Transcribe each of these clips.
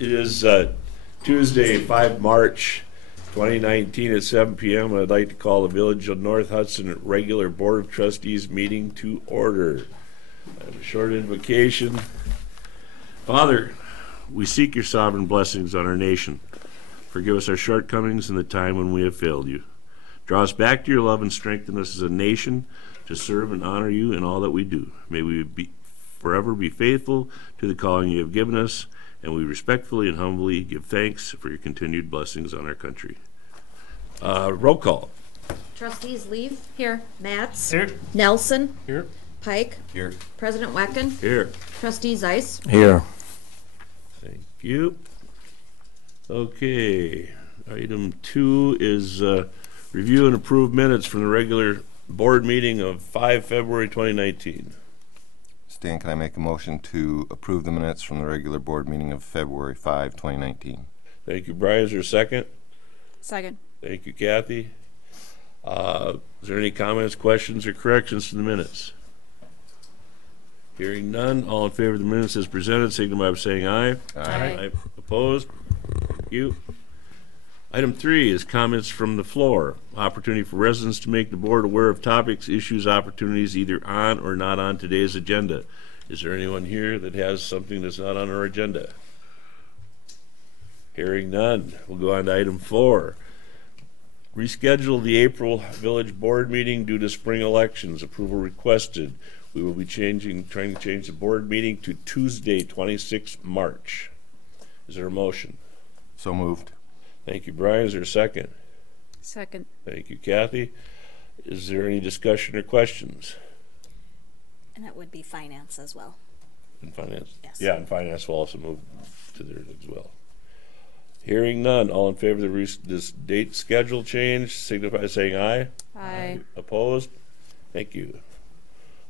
It is Tuesday, 5 March 2019 at 7 p.m. I'd like to call the Village of North Hudson regular Board of Trustees meeting to order. I have a short invocation. Father, we seek your sovereign blessings on our nation. Forgive us our shortcomings in the time when we have failed you. Draw us back to your love and strengthen us as a nation to serve and honor you in all that we do. May we forever be faithful to the calling you have given us, and we respectfully and humbly give thanks for your continued blessings on our country. Roll call. Trustees Leaf. Here. Matz. Here. Nelson. Here. Pike. Here. President Wecken. Here. Trustee Zeiss. Here. Thank you. Okay. Item 2 is review and approve minutes from the regular board meeting of 5 February 2019. Stan, can I make a motion to approve the minutes from the regular board meeting of February 5, 2019? Thank you, Brian. Is there a second? Second. Thank you, Kathy. Is there any comments, questions, or corrections to the minutes? Hearing none, all in favor of the minutes as presented, signify by saying aye. Aye. Opposed? Thank you. Item 3 is comments from the floor. Opportunity for residents to make the board aware of topics, issues, opportunities either on or not on today's agenda. Is there anyone here that has something that's not on our agenda? Hearing none, we'll go on to item 4. Reschedule the April village board meeting due to spring elections. Approval requested. We will be trying to change the board meeting to Tuesday, 26 March. Is there a motion? So moved. Thank you, Brian. Is there a second? Second. Thank you, Kathy. Is there any discussion or questions? And that would be finance as well. In finance? Yes. Yeah, and finance will also move to there as well. Hearing none, all in favor of this date schedule change, signify by saying aye. Aye. Opposed? Thank you.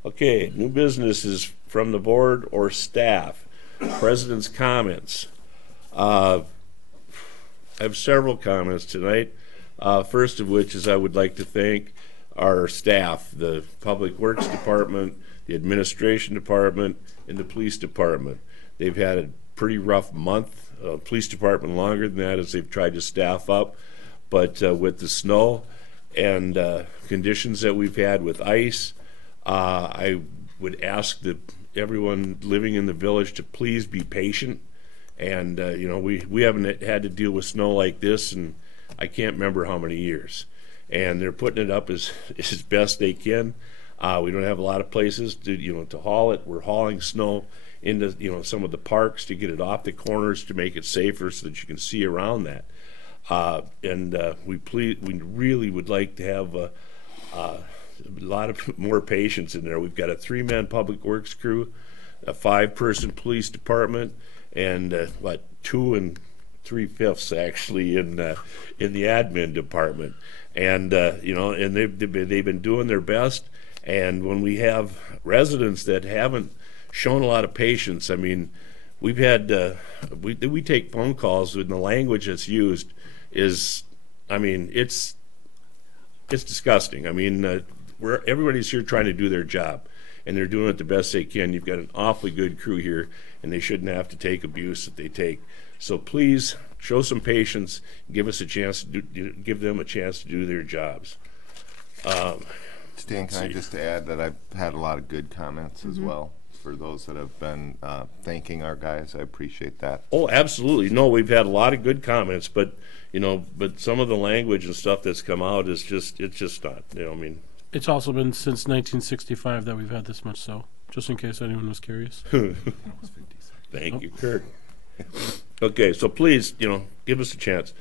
Okay, new business is from the board or staff. President's comments. I have several comments tonight. First of which is I would like to thank our staff, the Public Works Department, the Administration Department, and the Police Department. They've had a pretty rough month. Police Department longer than that as they've tried to staff up. But with the snow and conditions that we've had with ice, I would ask that everyone living in the village to please be patient. And, you know, we haven't had to deal with snow like this in I can't remember how many years. And they're putting it up as best they can. We don't have a lot of places to haul it. We're hauling snow into, some of the parks to get it off the corners to make it safer so that you can see around that. We really would like to have a lot of more patience in there. We've got a 3-man public works crew, a 5-person police department, and 2 3/5 actually in the admin department, and and they've been doing their best. And when we have residents that haven't shown a lot of patience, I mean, we've had we take phone calls and the language that's used is, I mean, it's disgusting. I mean, everybody's here trying to do their job, and they're doing it the best they can. You've got an awfully good crew here, and they shouldn't have to take abuse that they take. So please show some patience. Give us a chance to give them a chance to do their jobs. Stan, can I just add that I've had a lot of good comments as well for those that have been thanking our guys. I appreciate that. Oh, absolutely. No, we've had a lot of good comments, but some of the language and stuff that's come out is just not. I mean. It's also been since 1965 that we've had this much snow, just in case anyone was curious. Thank you, Kurt. Okay, so please, give us a chance.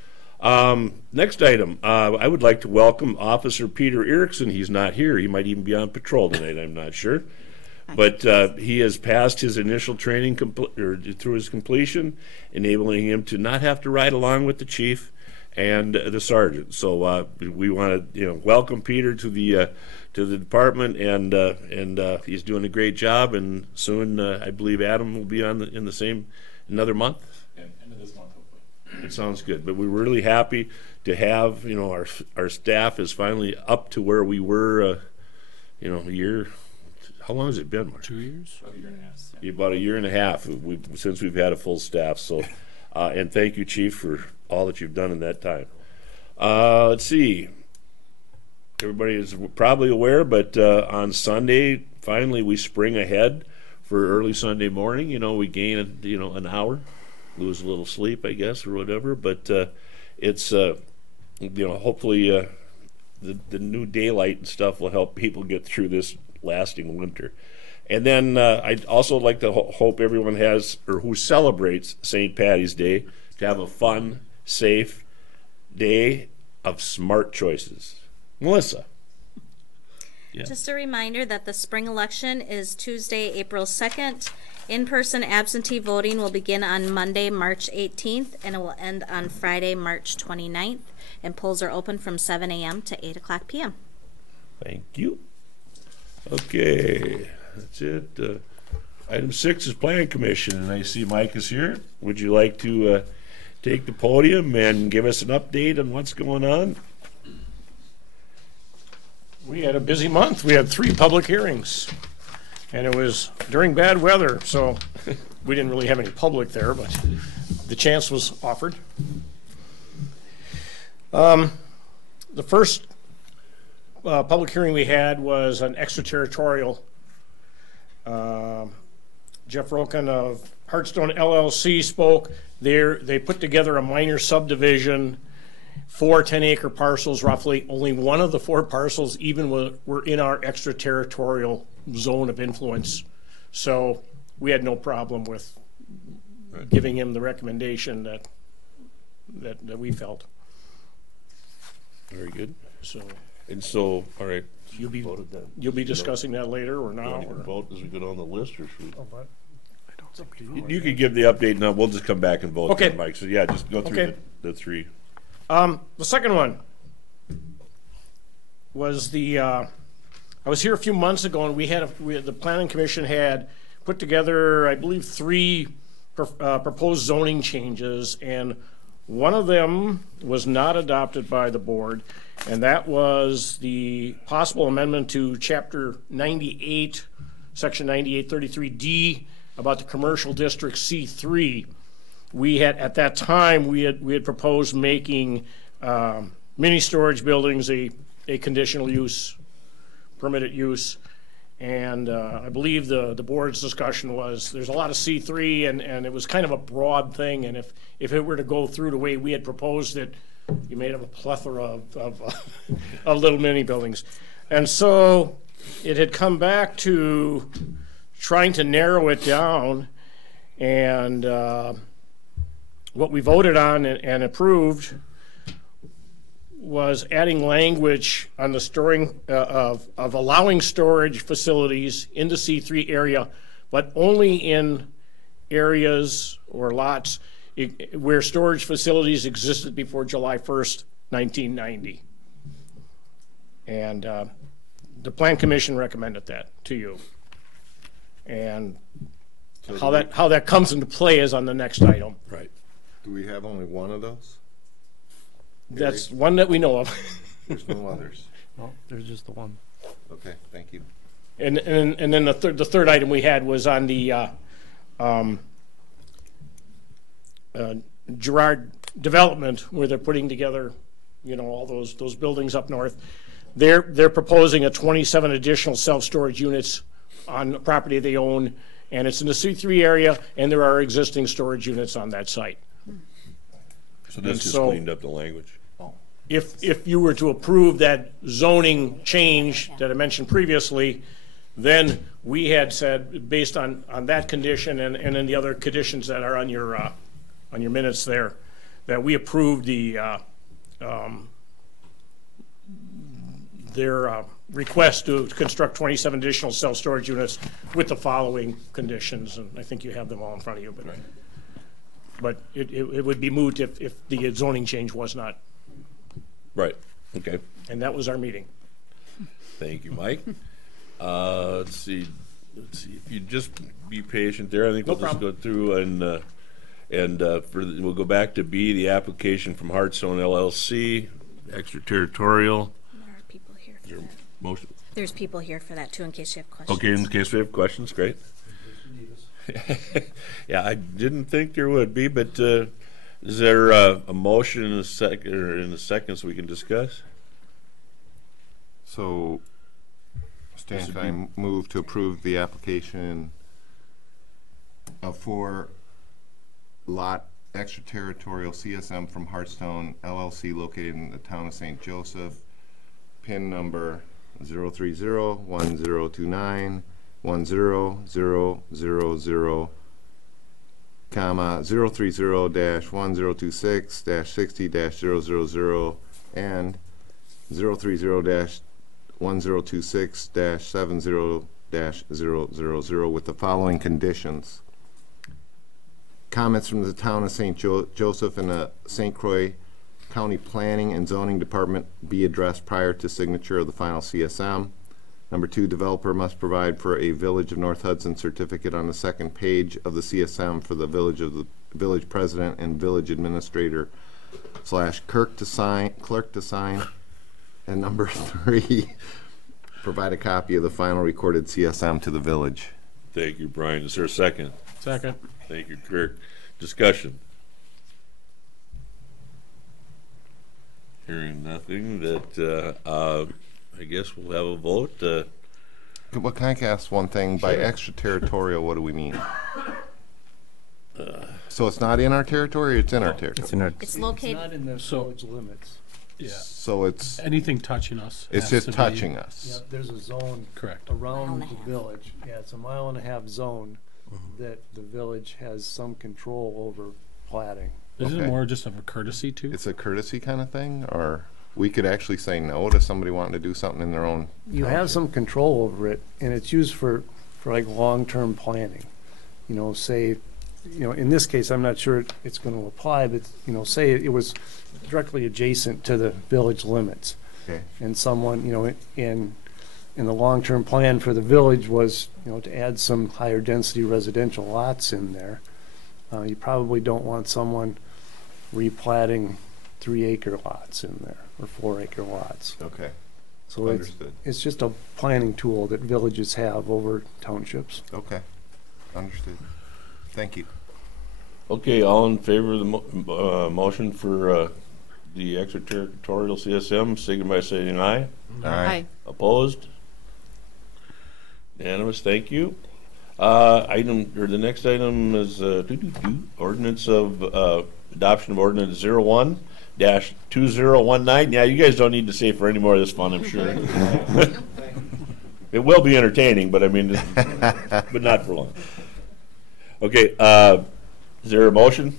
Next item, I would like to welcome Officer Peter Erickson. He's not here. He might even be on patrol tonight, I'm not sure. But he has passed his initial training through his completion, enabling him to not have to ride along with the chief and the sergeant. So we want to welcome Peter to the department, and he's doing a great job. And soon, I believe Adam will be on in the same another month. Yeah, end of this month, hopefully. It sounds good. But we're really happy to have our staff is finally up to where we were. A year. How long has it been, Mark? 2 years. About a year and a half. About a year and a half since we've had a full staff. So And thank you, Chief, for all that you've done in that time. Let's see. Everybody is probably aware, but on Sunday, finally, we spring ahead for early Sunday morning. You know, we gain, an hour, lose a little sleep, I guess, or whatever. But it's, hopefully the new daylight and stuff will help people get through this lasting winter. And then I'd also like to hope everyone has, or who celebrates St. Patty's Day, to have a fun, safe day of smart choices. Melissa. Yeah. Just a reminder that the spring election is Tuesday, April 2nd. In-person absentee voting will begin on Monday, March 18th, and it will end on Friday, March 29th. And polls are open from 7 a.m. to 8 o'clock p.m. Thank you. Okay, that's it. Item 6 is Plan Commission, and I see Mike is here. Would you like to take the podium and give us an update on what's going on? We had a busy month. We had 3 public hearings, and it was during bad weather, so we didn't really have any public there, but the chance was offered. The first public hearing we had was an extraterritorial. Jeff Roken of Hartstone LLC spoke. They put together a minor subdivision, 4 10-acre parcels roughly. Only one of the 4 parcels even were in our extraterritorial zone of influence. So we had no problem with giving him the recommendation that we felt. Very good. So All right. you'll be Voted that. you'll be discussing that later or Do now? you want to vote as we go down the list, or should we? Oh, You could give the update now. We'll just come back and vote. Okay. Then, Mike. So yeah, just go through Okay. the 3. The second one was I was here a few months ago, and the Planning Commission had put together, I believe, 3 proposed zoning changes, and one of them was not adopted by the board, and that was the possible amendment to Chapter 98, Section 9833D, about the commercial district C3. We had, at that time, we had proposed making mini storage buildings a conditional use, permitted use. And I believe the board's discussion was there's a lot of C3 and it was kind of a broad thing. And if it were to go through the way we had proposed it, you may have a plethora of little mini buildings. And so it had come back to trying to narrow it down, and what we voted on and approved was adding language on the storing of allowing storage facilities in the C3 area, but only in areas or lots where storage facilities existed before July 1st, 1990. And the Plan Commission recommended that to you. And how that comes into play is on the next item. Right. Do we have only one of those? That's one that we know of. There's no others. No, there's just the one. Okay, thank you. And then the third item we had was on the Girard development, where they're putting together, all those buildings up north. They're proposing 27 additional self-storage units on the property they own, and it's in the C3 area, and there are existing storage units on that site. So this just so- cleaned up the language. If you were to approve that zoning change that I mentioned previously, then we had said, based on that condition and then the other conditions that are on your minutes there, that we approved their request to construct 27 additional self-storage units with the following conditions, and I think you have them all in front of you. But it would be moot if the zoning change was not. Right. Okay. And that was our meeting. Thank you, Mike. Let's see. If you just be patient there, I think No we'll just go problem. through we'll go back to B, the application from Hudson LLC, extraterritorial. There are people here for that. Motion. There's people here for that too, in case you have questions. Okay, in case we have questions, great. Yeah, I didn't think there would be, but is there a motion in a second, or in a second, so we can discuss? So, Stan, This would can I move to approve the application of 4 lot extraterritorial CSM from Hearthstone LLC located in the town of St. Joseph, PIN number 030-1029-10000, comma 030-1026-60-000 and 030-1026-70-000 with the following conditions. Comments from the town of St. Joseph and the St. Croix County Planning and Zoning Department be addressed prior to signature of the final CSM. Number 2, developer must provide for a Village of North Hudson certificate on the second page of the CSM for the village president and village administrator / clerk to sign. And number 3, provide a copy of the final recorded CSM to the village. Thank you, Brian. Is there a second? Second. Thank you, Kirk. Discussion. Hearing nothing, that I guess we'll have a vote. Well, can I ask one thing? By extraterritorial, what do we mean? So it's not in our territory, or it's in our territory? It's in our, It's It's located, not in the So- village limits. Yeah. So it's Anything touching us. it's has just to be- touching Yeah, us. there's a zone Correct. around Mile and a the half. village. Yeah, it's a 1.5 mile zone that the village has some control over platting. Is Okay. it more just of a courtesy too? It's a courtesy kind of thing, or we could actually say no to somebody wanting to do something in their own. You have some control over it, and it's used for like long-term planning. You know, say, you know, in this case, I'm not sure it's going to apply, but, you know, say it was directly adjacent to the village limits. Okay. And someone, you know, in the long-term plan for the village was, you know, to add some higher density residential lots in there. You probably don't want someone replatting 3-acre lots in there, or 4-acre lots. Okay, So understood. it's just a planning tool that villages have over townships. Okay, understood. Thank you. Okay, all in favor of the motion for the extraterritorial CSM, signify by saying aye. All right. Opposed? Unanimous, thank you. The next item is ordinance of adoption of ordinance 01-2019. Yeah, you guys don't need to stay for any more of this fun, I'm sure. It will be entertaining, but I mean, but not for long. Okay, is there a motion?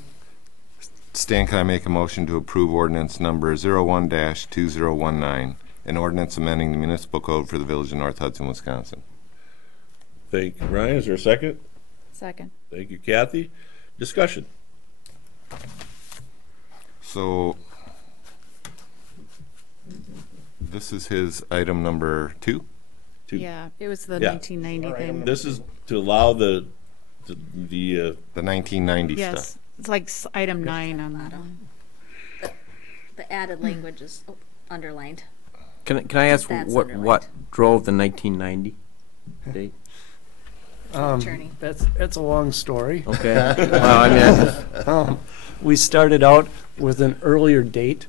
Stan, can I make a motion to approve ordinance number 01-2019, an ordinance amending the municipal code for the village of North Hudson, Wisconsin? Thank you, Ryan. Is there a second? Second. Thank you, Kathy. Discussion. So, this is his item number 2? Yeah, it was the Yeah. 1990 thing. This is to allow the The 1990 Yes, stuff. it's like item 9 on that one. the added language is underlined. can I ask That's what underlined. drove the 1990 date? Attorney. That's a long story. Okay. Well, I mean, We started out with an earlier date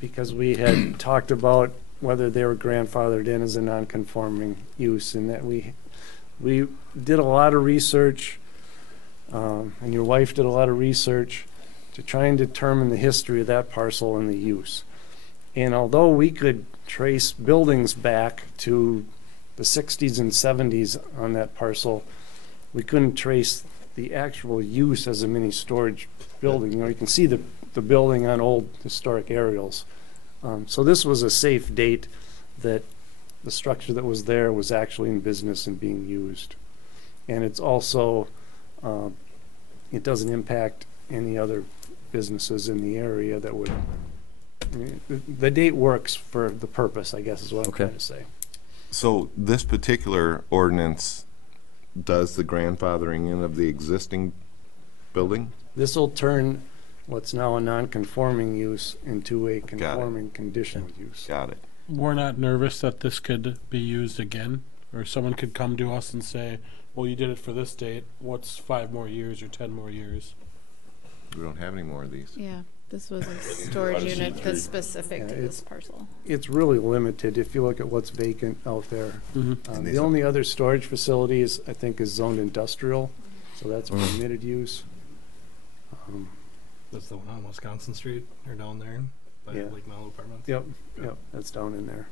because we had talked about whether they were grandfathered in as a non-conforming use, and that we did a lot of research, and your wife did a lot of research to try and determine the history of that parcel and the use. And although we could trace buildings back to the 60s and 70s on that parcel, we couldn't trace the actual use as a mini storage building. You know, you can see the building on old historic aerials. So this was a safe date that the structure that was there was actually in business and being used. And it's also, it doesn't impact any other businesses in the area that would, I mean, the date works for the purpose, I guess is what I'm Okay. trying to say. So, this particular ordinance does the grandfathering in of the existing building? This will turn what's now a non-conforming use into a conforming conditional use. Got it. We're not nervous that this could be used again Or someone could come to us and say, well, you did it for this date, what's 5 more years or 10 more years? We don't have any more of these. Yeah, this was a storage unit that's specific to Yeah, this parcel. It's really limited if you look at what's vacant out there. Mhm. And The these are- only other storage facility is, I think, is zoned industrial, so that's permitted use. That's the one on Wisconsin Street, or down there, by Yeah. Lake Malibu Apartments. Yep, that's down in there.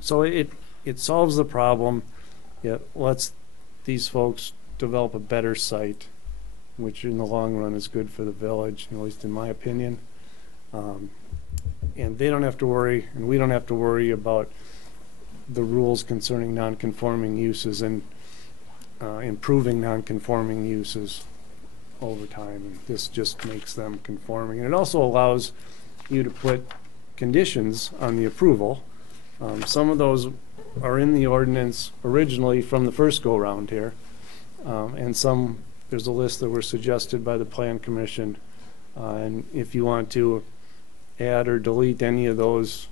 So it solves the problem. It lets these folks develop a better site, which in the long run is good for the village, at least in my opinion. And they don't have to worry, and we don't have to worry about the rules concerning non-conforming uses and improving non-conforming uses over time. And this just makes them conforming. And it also allows you to put conditions on the approval. Some of those are in the ordinance originally from the first go-round here. And some, there's a list that were suggested by the Plan Commission. And if you want to add or delete any of those,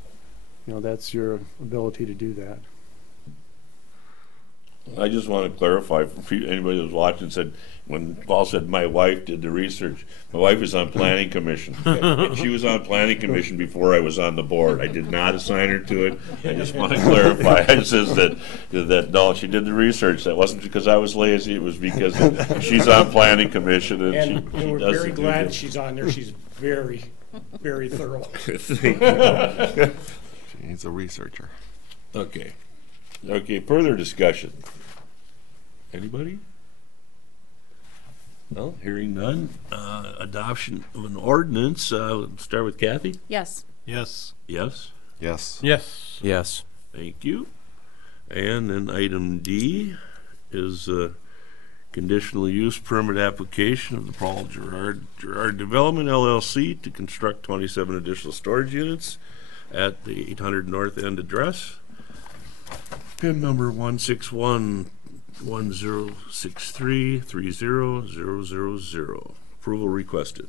that's your ability to do that. I just want to clarify for anybody that was watching, said, when Paul said my wife did the research, my wife is on planning commission. And she was on planning commission before I was on the board. I did not assign her to it. I just want to clarify. It says that no, she did the research. That wasn't because I was lazy. It was because she's on planning commission and And she we're does very the glad due she's on there. She's very, very thorough. diligence. He's a researcher. Okay. Okay, further discussion. Anybody? No, hearing none. Adoption of an ordinance. Start with Kathy. Yes. Yes. Yes. Yes. Yes. Yes. Thank you. And then item D is conditional use permit application of the Paul Gerard Development LLC to construct 27 additional storage units at the 800 North End address. PIN number 161-1063-30000. Approval requested.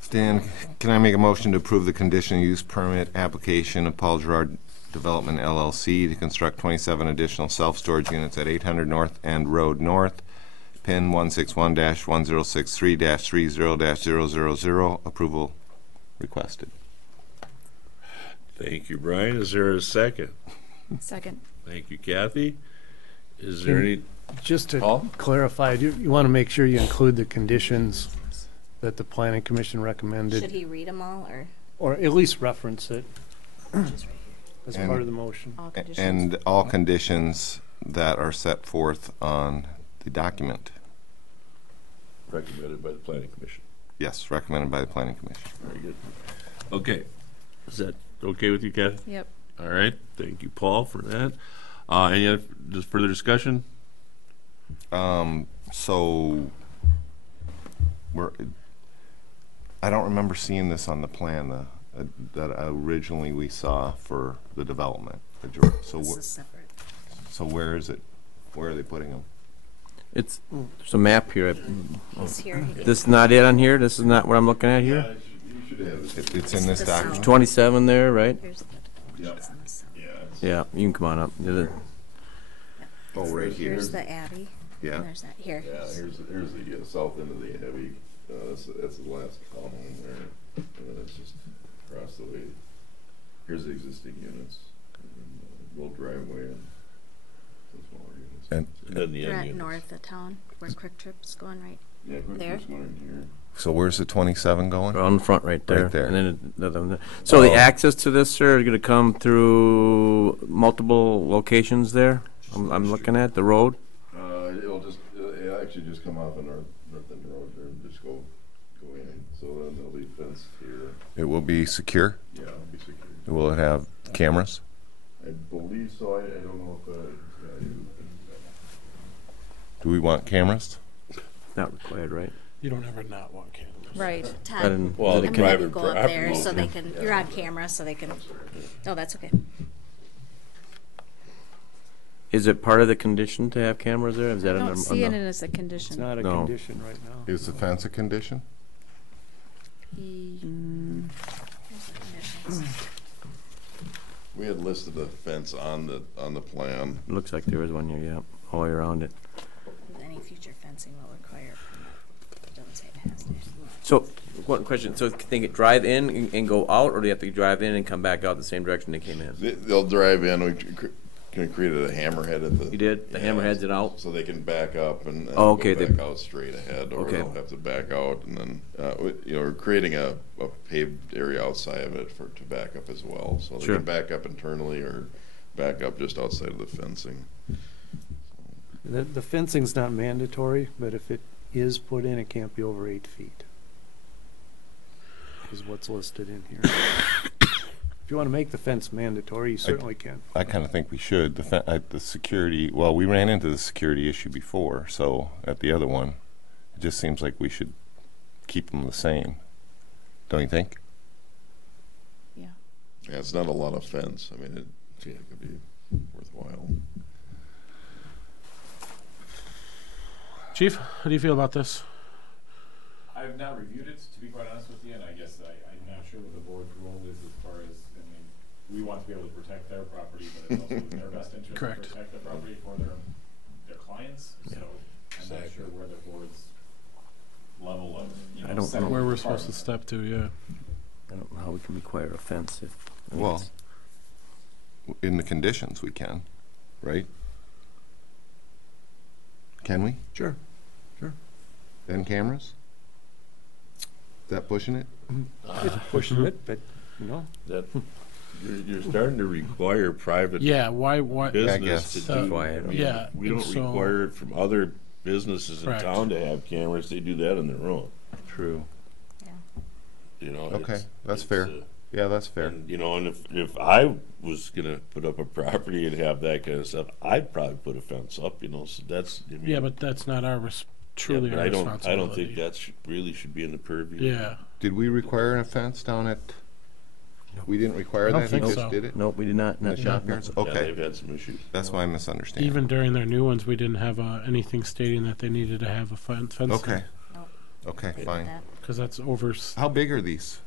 Stan, can I make a motion to approve the conditional use permit application of Paul Gerard Development LLC to construct 27 additional self-storage units at 800 North End Road North, PIN 161-1063-30-000. Approval requested. Thank you, Brian. Is there a second? Second. Thank you, Kathy. Is there any? Just to Paul? clarify, you want to make sure you include the conditions that the Planning Commission recommended, Should he read them all, or or at least reference it just right as And- part of the motion. All conditions. And all conditions that are set forth on the document. Recommended by the Planning Commission. Yes, recommended by the Planning Commission. Very good. Okay. Is that okay with you, Kathy? Yep. All right. Thank you, Paul, for that. Any other just further discussion? So I don't remember seeing this on the plan that originally we saw for the development. So, This is separate. so where is it? Where are they putting them? It's, there's a map here. He's here. This is not it on here? This is not what I'm looking at here? It's in this The document. south. 27 there, right? Here's the it's on the south. Yeah, you can come on up. Oh, right here. Here's the Abbey. Yeah. And there's that here. Yeah, here's the south end of the Abbey. That's the last column there, and then it's just across the way. Here's the existing units, and then little driveway and some smaller units. And Then the They're end at units. north of town, where Quick Trip's going right. Yeah, quick, There? this one in here. so where's the 27 going? On the front right there. Right there. And then so the Oh. access to this, sir, is going to come through multiple locations there? I'm looking at the road. It'll actually just come off of North End Road there and just go in. So then there'll be fenced here. It will be secure? Yeah, it'll be secure. Will it have cameras? I believe so. I don't know if, Do we want cameras? Not required, right? You don't ever not want cameras. Right. I Todd, didn't- Well, I'm the gonna have you private go up property. there so they can, you're on camera, so they can, oh, that's okay. Is it part of the condition to have cameras there? Is that I on don't the- see on it the- as a It's condition. not a No. condition right now. Is the fence a condition? Here's the conditions. We had listed a fence on the plan. Looks like there is one here, yeah, all the way around it. Any future fencing will require a permit. It doesn't say it has to. So, one question, so can they drive in and go out, or do they have to drive in and come back out the same direction they came in? They'll drive in, we created a hammerhead at the. You did? The hammerheads it out? So they can back up and Oh, okay, go back out straight ahead, or Okay. they'll have to back out, and then, we're creating a paved area outside of it to back up as well. So they Sure. can back up internally or back up just outside of the fencing. The fencing's not mandatory, but if it is put in, it can't be over 8 feet. Is what's listed in here. If you want to make the fence mandatory, you certainly can. I kind of think we should. The security, well, we ran into the security issue before, so at the other one, it just seems like we should keep them the same. Don't you think? Yeah. Yeah, it's not a lot of fence. I mean, it could be worthwhile. Chief, how do you feel about this? I've not reviewed it, to be quite honest with you, and I guess I'm not sure what the board's role is as far as, I mean, we want to be able to protect their property, but it's also in their best interest Correct. to protect the property for their clients, so I'm not sure where the board's level of, you know, I don't know. Where we're supposed to step to, yeah. I don't know how we can require a fence if. Well, in the conditions we can, right? Can we? Sure. Then cameras? Is that pushing it? It's pushing it, but, you know. That, you're starting to require private Yeah, why, business guess. to That's do. why I I don't- mean, Yeah, we and don't so- require it from other businesses in Correct. town to have cameras. They do that on their own. True. You know. Okay, it's- that's it's, fair. Yeah, that's fair. And, you know, and if I was gonna put up a property and have that kind of stuff, I'd probably put a fence up. You know, so that's. I mean, yeah, but that's not our, truly but our I responsibility. don't think that really should be in the purview. Yeah, Did we require a fence down at, we didn't require I don't that? He think just so. did it? Nope, we did not. In the Not shop yards? Yeah, Okay, they've had some issues. that's my misunderstanding. even during their new ones, we didn't have anything stating that they needed to have a fence. Okay, No. okay, fine. That. Because that's over, How big are these?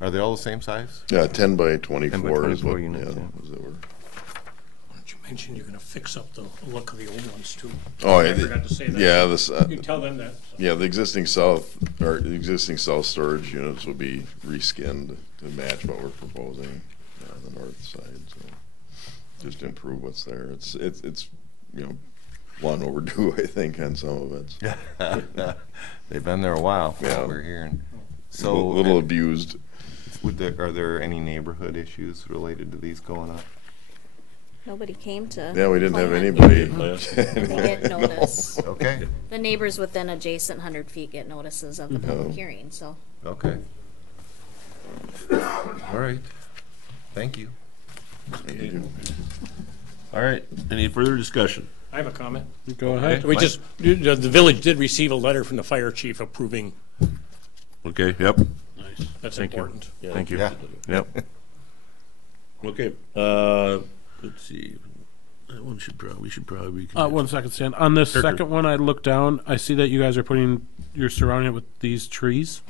Are they all the same size? Yeah, 10 by 24 is 24 what, units, yeah. is that where? Why don't you mention you're gonna fix up the look of the old ones too? Oh, I yeah, forgot to say that. yeah, this, You can tell them that. yeah, the existing south storage units will be reskinned to match what we're proposing on the north side, so just to improve what's there. It's, you know, long overdue, I think, on some of it. They've been there a while, from Yeah. what we're hearing. So, So, a little abused. are there any neighborhood issues related to these going up? Nobody came to. Yeah, we didn't have complain. anybody. They get notice. Okay, The neighbors within adjacent 100 feet get notices of the public hearing, so. okay. All right, thank you. All right. Any further discussion? I have a comment. go ahead. We just, the village did receive a letter from the fire chief approving. Okay. Yep. That's Thank you. important. Yeah. Thank you. Yeah. Yep. Okay. Let's see. That one we should probably. One second, Stan. On this Sure. second one, I looked down. I see that you guys are you're surrounding it with these trees.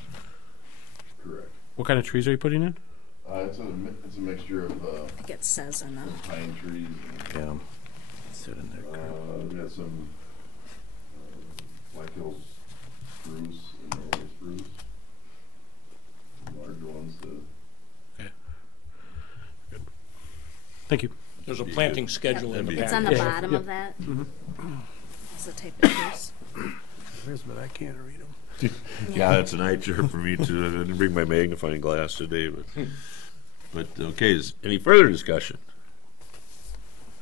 Correct. What kind of trees are you putting in? It's a mixture of I think it says on them. pine trees and Yeah. Sit in there. we got some Black Hills spruce and Norway spruce. Larger ones to. Thank you. There's a planting schedule in the It's on back. the bottom of that. That's the type of trees. There's, but I can't read them. Yeah, it's a night shirt for me too. I didn't bring my magnifying glass today, but okay. Is any further discussion?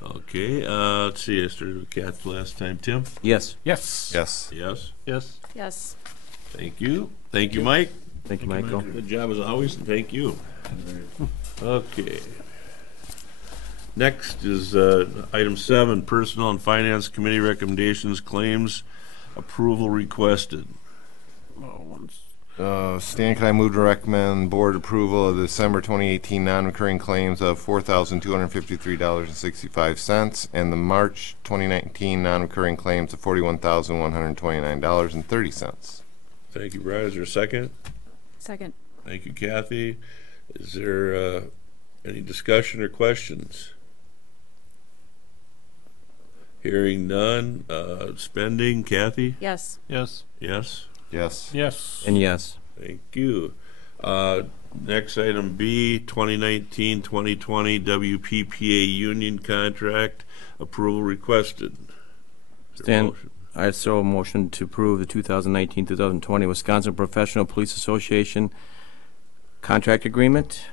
Okay. Let's see. I started with Kath last time. Tim. Yes. Yes. Yes. Yes. Yes. Yes. Thank you. Thank you, Mike. Thank you, Michael. Good job as always, and thank you. Okay. Next is item 7, Personnel and Finance Committee recommendations, claims, approval requested. Stan, can I move to recommend board approval of the December 2018 non-recurring claims of $4,253.65 and the March 2019 non-recurring claims of $41,129.30. Thank you, Brian. Is there a second? Second. Thank you, Kathy. Is there Any discussion or questions? Hearing none. Spending, Kathy? Yes. Yes. Yes? Yes. Yes. And yes. Thank you. Next item B, 2019-2020 WPPA union contract approval requested. Is there a Stan, motion? I so a motion to approve the 2019-2020 Wisconsin Professional Police Association contract agreement.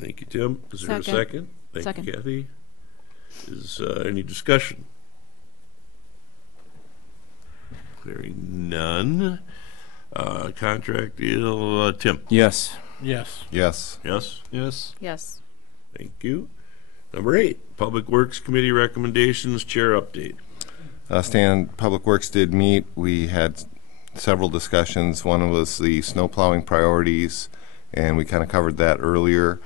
Thank you, Tim. Is there a Second. second? Thank Second. you, Kathy. Is any discussion? Hearing none. Contract deal, Tim? Yes. Yes. Yes. Yes? Yes. Yes. Thank you. Number 8, Public Works Committee recommendations, chair update. Stan, Public Works did meet. We had several discussions. One was the snow plowing priorities, and we kind of covered that earlier.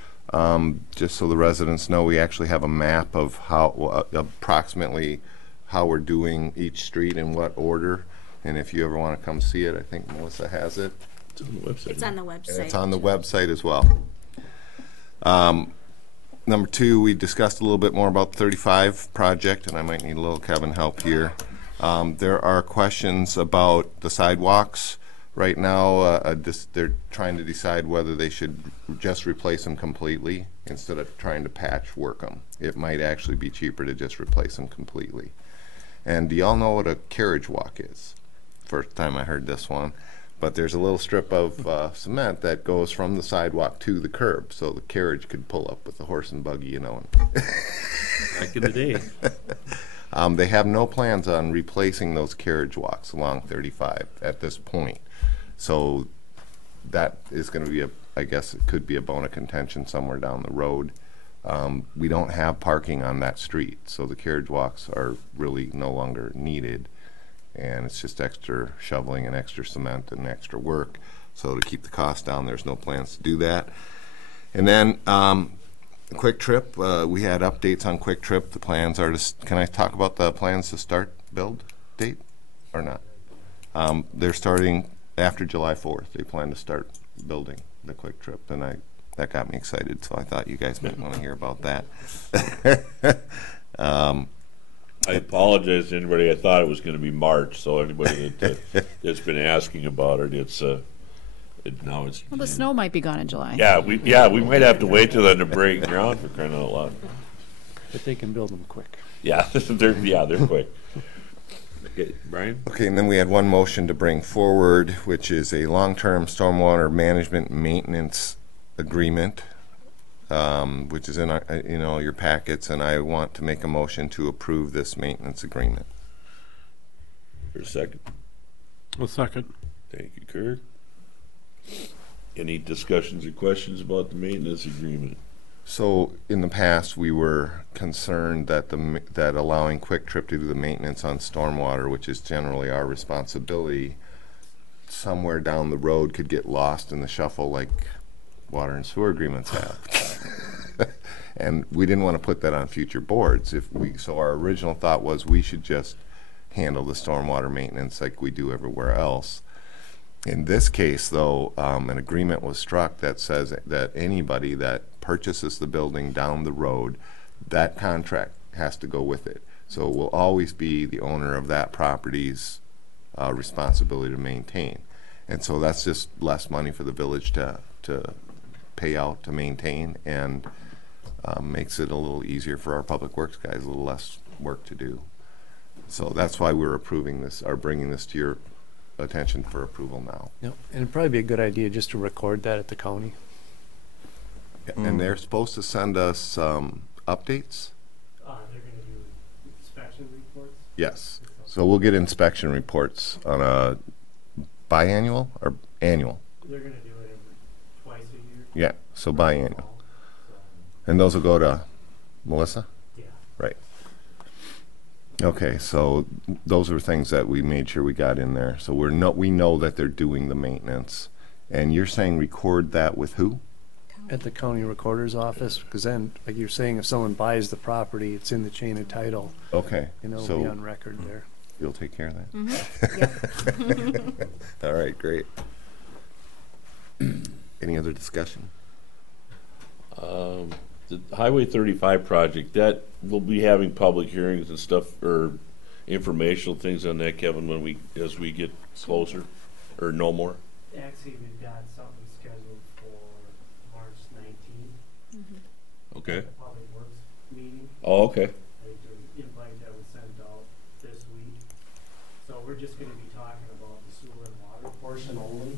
Just so the residents know, we actually have a map of how approximately how we're doing each street in what order. And if you ever want to come see it, I think Melissa has it. It's on the website. It's on the website. And it's on the website as well. Number 2, we discussed a little bit more about the 35 project, and I might need a little Kevin help here. There are questions about the sidewalks. Right now, they're trying to decide whether they should just replace them completely instead of trying to patchwork them. It might actually be cheaper to just replace them completely. And do y'all know what a carriage walk is? First time I heard this one. But there's a little strip of cement that goes from the sidewalk to the curb, so the carriage could pull up with the horse and buggy, you know. Back in the day. They have no plans on replacing those carriage walks along 35 at this point. So that is going to be I guess it could be a bone of contention somewhere down the road. We don't have parking on that street, so the carriage walks are really no longer needed. And it's just extra shoveling and extra cement and extra work. So to keep the cost down, there's no plans to do that. And then Quick Trip, we had updates on Quick Trip. The plans are to, can I talk about the plans to start build date or not? They're starting after July 4th. They plan to start building the Quick Trip, and that got me excited, so I thought you guys might want to hear about that. I apologize to anybody. I thought it was going to be March, so anybody that's been asking about it, now it's. Well, the snow might be gone in July. Yeah, we might have to wait till then to break ground for crying out loud. But they can build them quick. Yeah, they're quick. Okay, Brian? Okay, and then we had one motion to bring forward, which is a long-term stormwater management maintenance agreement, which is in all your packets, and I want to make a motion to approve this maintenance agreement. For a second. A second. Thank you, Kirk. Any discussions or questions about the maintenance agreement? So in the past, we were concerned that that allowing Quick Trip to do the maintenance on stormwater, which is generally our responsibility, somewhere down the road could get lost in the shuffle like water and sewer agreements have. And we didn't want to put that on future boards. So our original thought was we should just handle the stormwater maintenance like we do everywhere else. In this case, though, an agreement was struck that says that anybody that purchases the building down the road, that contract has to go with it. So it will always be the owner of that property's responsibility to maintain. And so that's just less money for the village to pay out to maintain, and makes it a little easier for our public works guys, a little less work to do. So that's why we're approving this, or bringing this to your attention for approval now. Yep. And it'd probably be a good idea just to record that at the county. And they're supposed to send us updates? They're going to do inspection reports? Yes. So we'll get inspection reports on a biannual or annual? They're going to do it twice a year. Yeah, so biannual. And those will go to Melissa? Yeah. Right. Okay, so those are things that we made sure we got in there. So we know that they're doing the maintenance. And you're saying record that with who? At the county recorder's office, because then, like you're saying, if someone buys the property, it's in the chain of title. Okay. And it'll so be on record there. You'll take care of that? Mm-hmm. Yep. All right, great. Any other discussion? The Highway 35 project, that, we'll be having public hearings and stuff, or informational things on that, Kevin, as we get closer, or no more? Actually, we've got something scheduled for March 19th. Okay. The Public Works meeting. Oh, okay. I think the invite that was sent out this week. So we're just gonna be talking about the sewer and water portion only.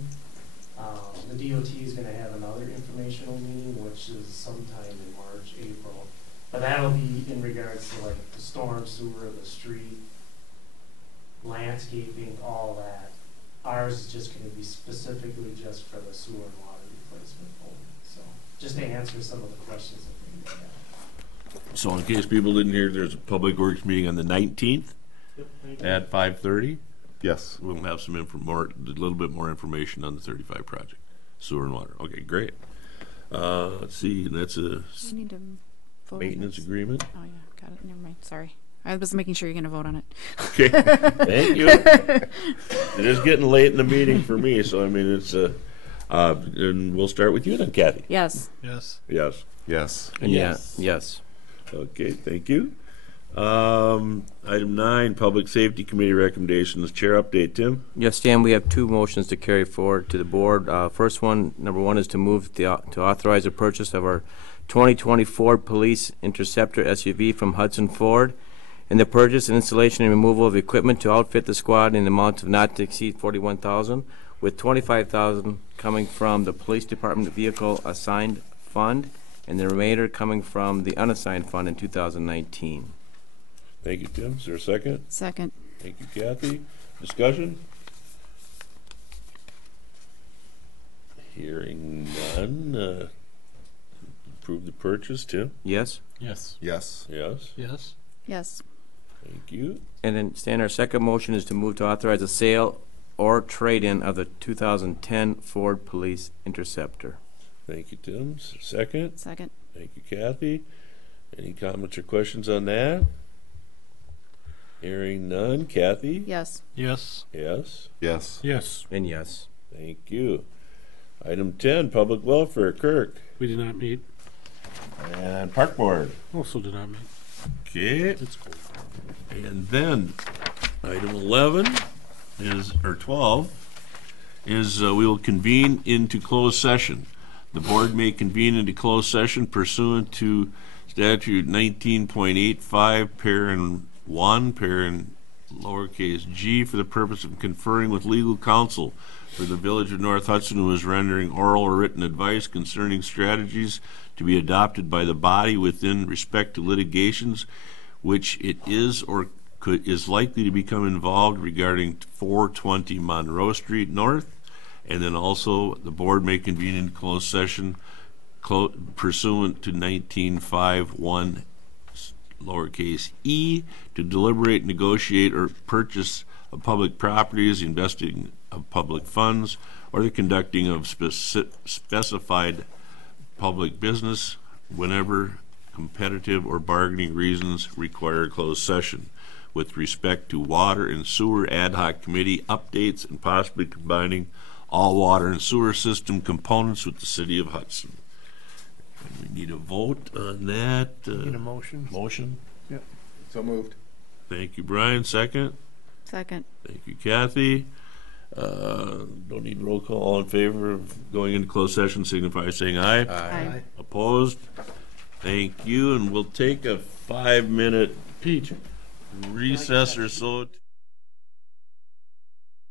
The DOT is gonna have another informational meeting, which is sometime in March, April. But that'll be in regards to like the storm sewer, the street, landscaping, all that. Ours is just gonna be specifically just for the sewer and water replacement only. So, just to answer some of the questions that we may have. So in case people didn't hear, there's a Public Works meeting on the 19th at 5:30. Yes. We'll have some a little bit more information on the 35 project, sewer and water. Okay, great. Let's see, that's a You need to vote on maintenance this. agreement. Oh, yeah, got it. Never mind. Sorry. I was making sure you're going to vote on it. Okay, thank you. It is getting late in the meeting for me, so I mean, it's, and we'll start with you then, Kathy. Yes. Yes. Yes. Yes. And yes. Okay, thank you. Item 9, Public Safety Committee recommendations. Chair update, Tim? Yes, Dan, we have two motions to carry forward to the board. First one, number one, is to move to authorize the purchase of our 2020 Ford Police Interceptor SUV from Hudson Ford, and the purchase and installation and removal of equipment to outfit the squad in the amount of not to exceed $41,000, with $25,000 coming from the Police Department Vehicle Assigned Fund, and the remainder coming from the unassigned fund in 2019. Thank you, Tim. Is there a second? Second. Thank you, Kathy. Discussion? Hearing none. Approve the purchase, Tim? Yes? Yes. Yes. Yes. Yes. Yes. Thank you. And then, Stan, our second motion is to move to authorize the sale or trade-in of the 2010 Ford Police Interceptor. Thank you, Tim. Second? Second. Thank you, Kathy. Any comments or questions on that? Hearing none. Kathy? Yes. Yes. Yes. Yes. Yes, And yes. Thank you. Item 10, Public Welfare. Kirk. we did not meet. And Park Board. Also did not meet. Okay. It's cold. And then, item 11 is, or 12, is we will convene into closed session. The board may convene into closed session pursuant to statute 19.85, parent 1, parent lowercase g, for the purpose of conferring with legal counsel for the Village of North Hudson, who is rendering oral or written advice concerning strategies to be adopted by the body within respect to litigations which it is or is likely to become involved regarding 420 Monroe Street North. And then also, the board may convene in closed session pursuant to 19.5.1 lowercase e to deliberate, negotiate, or purchase of public properties, investing of public funds, or the conducting of specified public business whenever competitive or bargaining reasons require a closed session, with respect to water and sewer ad hoc committee updates and possibly combining all water and sewer system components with the city of Hudson. And we need a vote on that. Need a motion? Motion? So moved. Thank you, Brian. Second? Second. Thank you, Kathy. Don't need roll call. All in favor of going into closed session signify by saying aye. Aye. Opposed? Thank you, and we'll take a 5-minute Pete. recess or so.